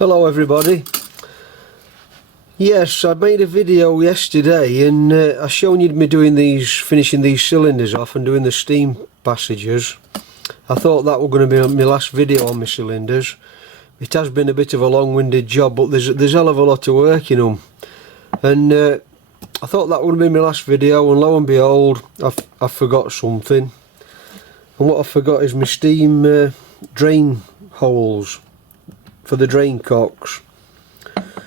Hello everybody. Yes, I made a video yesterday and I shown you me doing finishing these cylinders off and doing the steam passages. I thought that was going to be my last video on my cylinders. It has been a bit of a long-winded job, but there's a hell of a lot of work in them. And I thought that would be my last video, and lo and behold, I forgot something. And what I forgot is my steam drain holes for the drain cocks.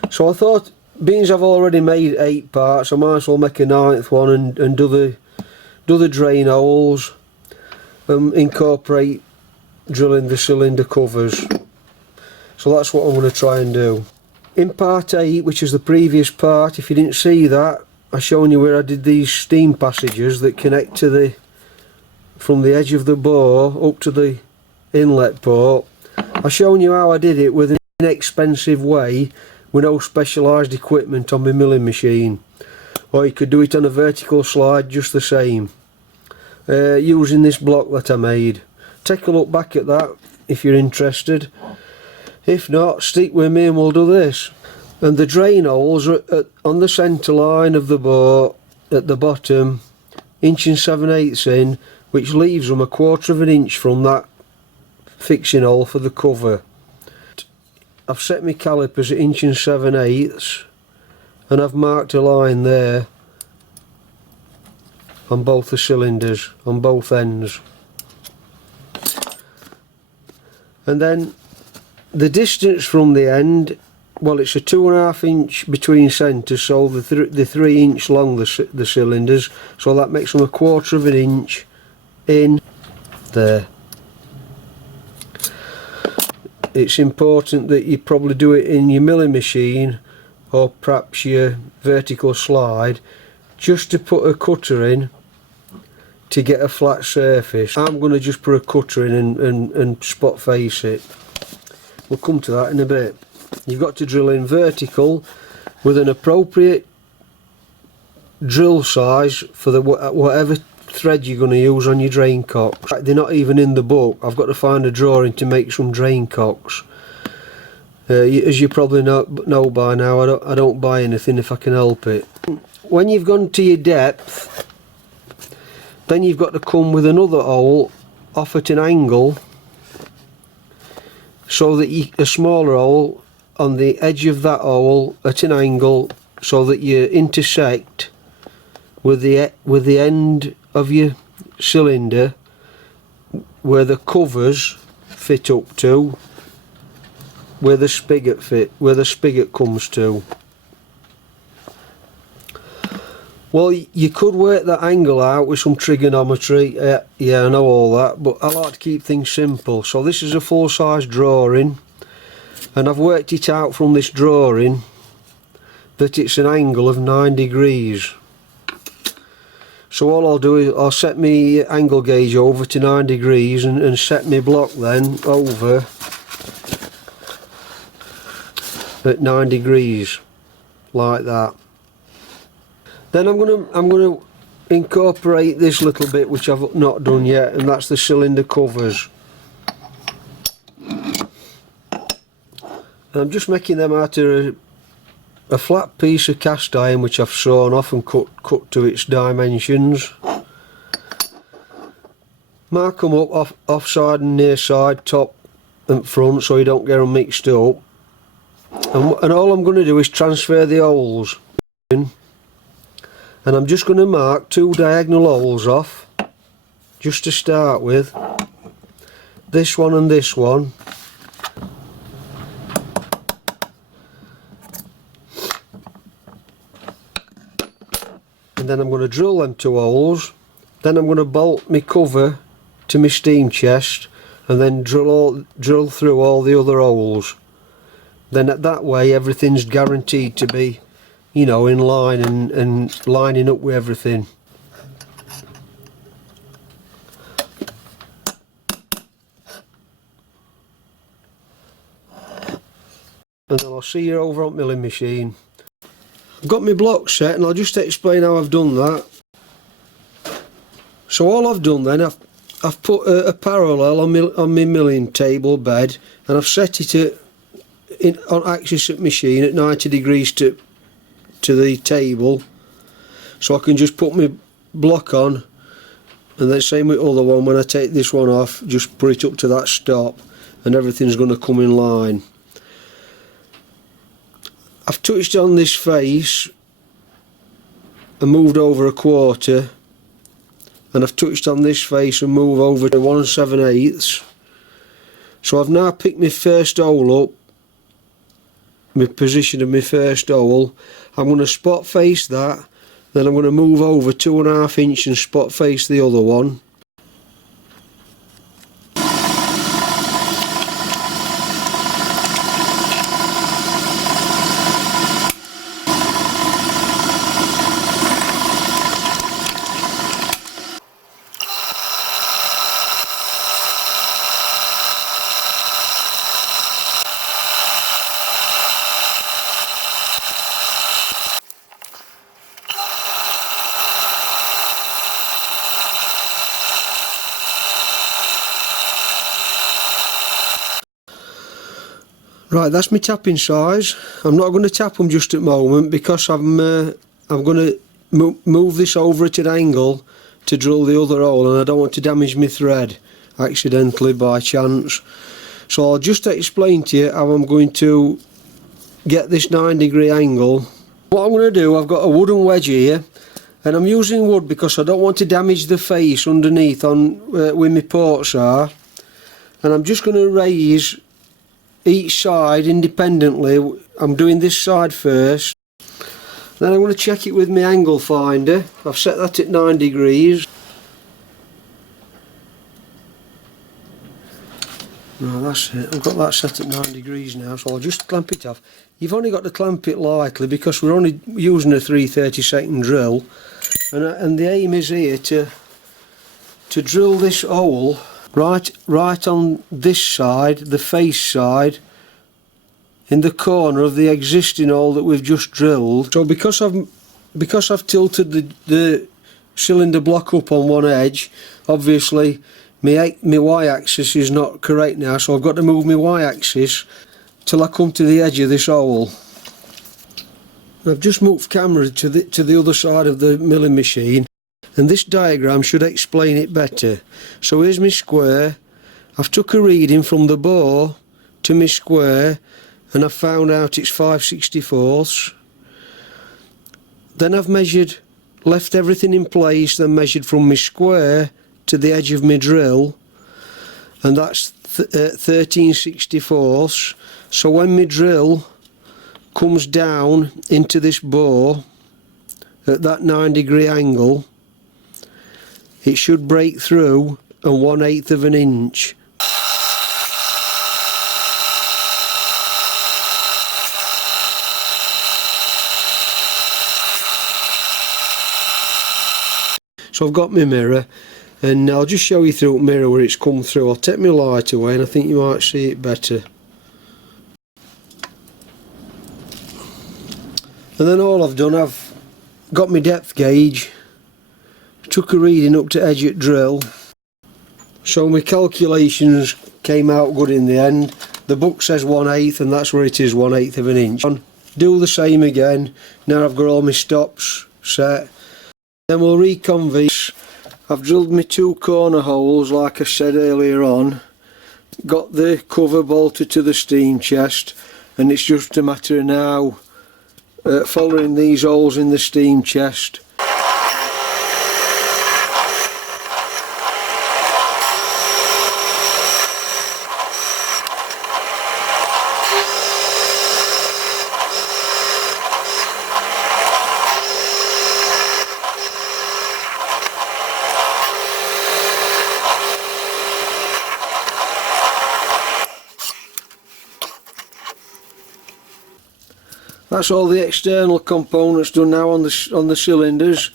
So I thought, being as I've already made 8 parts, I might as well make a 9th one and do the drain holes and incorporate drilling the cylinder covers. So that's what I'm going to try and do. In part 8, which is the previous part, if you didn't see that, I shown you where I did these steam passages that connect to from the edge of the bore up to the inlet port. I shown you how I did it with an inexpensive way with no specialised equipment on my milling machine, or you could do it on a vertical slide just the same, using this block that I made. Take a look back at that if you're interested. If not, stick with me and we'll do this. And the drain holes are on the centre line of the bore at the bottom, 1 7/8 in, which leaves them 1/4 of an inch from that fixing hole for the cover. I've set my calipers at 1 7/8 and I've marked a line there on both the cylinders, on both ends. And then the distance from the end, well, it's a 2.5 inch between centres, so the 3 inch long the cylinders, so that makes them 1/4 of an inch in there. It's important that you probably do it in your milling machine or perhaps your vertical slide, just to put a cutter in to get a flat surface. I'm going to just put a cutter in and spot face it. We'll come to that in a bit. You've got to drill in vertical with an appropriate drill size for whatever thread you're going to use on your drain cocks. They're not even in the book. I've got to find a drawing to make some drain cocks. As you probably know by now, I don't buy anything if I can help it. When you've gone to your depth, then you've got to come with another hole off at an angle, so that a smaller hole on the edge of that hole at an angle, so that you intersect with the end of your cylinder where the covers fit up to, where the spigot comes to. Well, you could work that angle out with some trigonometry, yeah, I know all that, but I like to keep things simple. So this is a full-size drawing, and I've worked it out from this drawing that it's an angle of 9 degrees. So all I'll do is I'll set my angle gauge over to 9 degrees and set my block then over at 9 degrees, like that. Then I'm gonna incorporate this little bit which I've not done yet, and that's the cylinder covers. And I'm just making them out of a flat piece of cast iron which I've sawn off and cut to its dimensions. Mark them up offside and near side, top and front, so you don't get them mixed up. And all I'm going to do is transfer the holes in, and I'm just going to mark 2 diagonal holes off just to start with, this one and this one. And then I'm going to drill them 2 holes. Then I'm going to bolt my cover to my steam chest and then drill through all the other holes. Then at that way everything's guaranteed to be, you know, in line and lining up with everything. And then I'll see you over on milling machine. I've got my block set, and I'll just explain how I've done that. So all I've done then, I've put a parallel on my milling table bed, and I've set it on axis at machine at 90 degrees to the table, so I can just put my block on, and then same with the other one. When I take this one off, just put it up to that stop and everything's going to come in line. I've touched on this face and moved over a quarter, and I've touched on this face and moved over to 1 7/8. So I've now picked my first hole up, my position of my first hole. I'm going to spot face that, then I'm going to move over 2.5 inches and spot face the other one. Right, that's my tapping size. I'm not going to tap them just at the moment because I'm going to move this over at an angle to drill the other hole, and I don't want to damage my thread accidentally by chance. So I'll just explain to you how I'm going to get this 9-degree angle. What I'm going to do, I've got a wooden wedge here, and I'm using wood because I don't want to damage the face underneath on where my ports are, and I'm just going to raise each side independently. I'm doing this side first, then I'm going to check it with my angle finder. I've set that at 9 degrees. Right, that's it. I've got that set at 9 degrees now, so I'll just clamp it off. You've only got to clamp it lightly because we're only using a 3/32 drill, and the aim is here to drill this hole right on this side, the face side, in the corner of the existing hole that we've just drilled. So because I've tilted the cylinder block up on one edge, obviously my y-axis is not correct now, so I've got to move my y-axis till I come to the edge of this hole. I've just moved camera to the other side of the milling machine, and this diagram should explain it better. So here's my square. I've took a reading from the bore to my square, and I've found out it's 5/64. Then I've measured, left everything in place, then measured from my square to the edge of my drill, and that's 13/64. So when my drill comes down into this bore at that 9-degree angle, it should break through a 1/8 of an inch. So I've got my mirror, and I'll just show you through the mirror where it's come through. I'll take my light away and I think you might see it better. And then all I've done, I've got my depth gauge, took a reading up to edge at drill, so my calculations came out good in the end. The book says 1/8, and that's where it is, 1/8 of an inch. Do the same again. Now I've got all my stops set. Then we'll reconvene. I've drilled my 2 corner holes like I said earlier on, got the cover bolted to the steam chest, and it's just a matter of now following these holes in the steam chest. That's all the external components done now on the cylinders.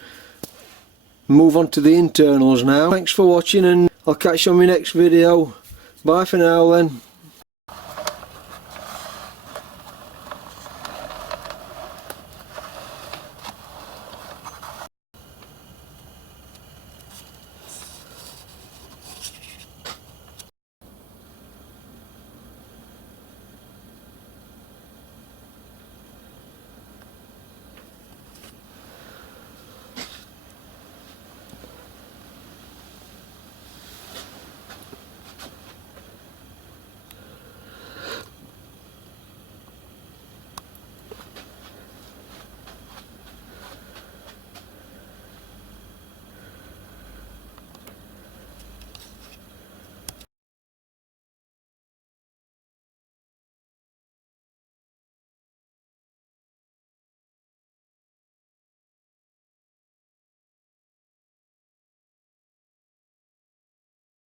Move on to the internals now. Thanks for watching, and I'll catch you on my next video. Bye for now then.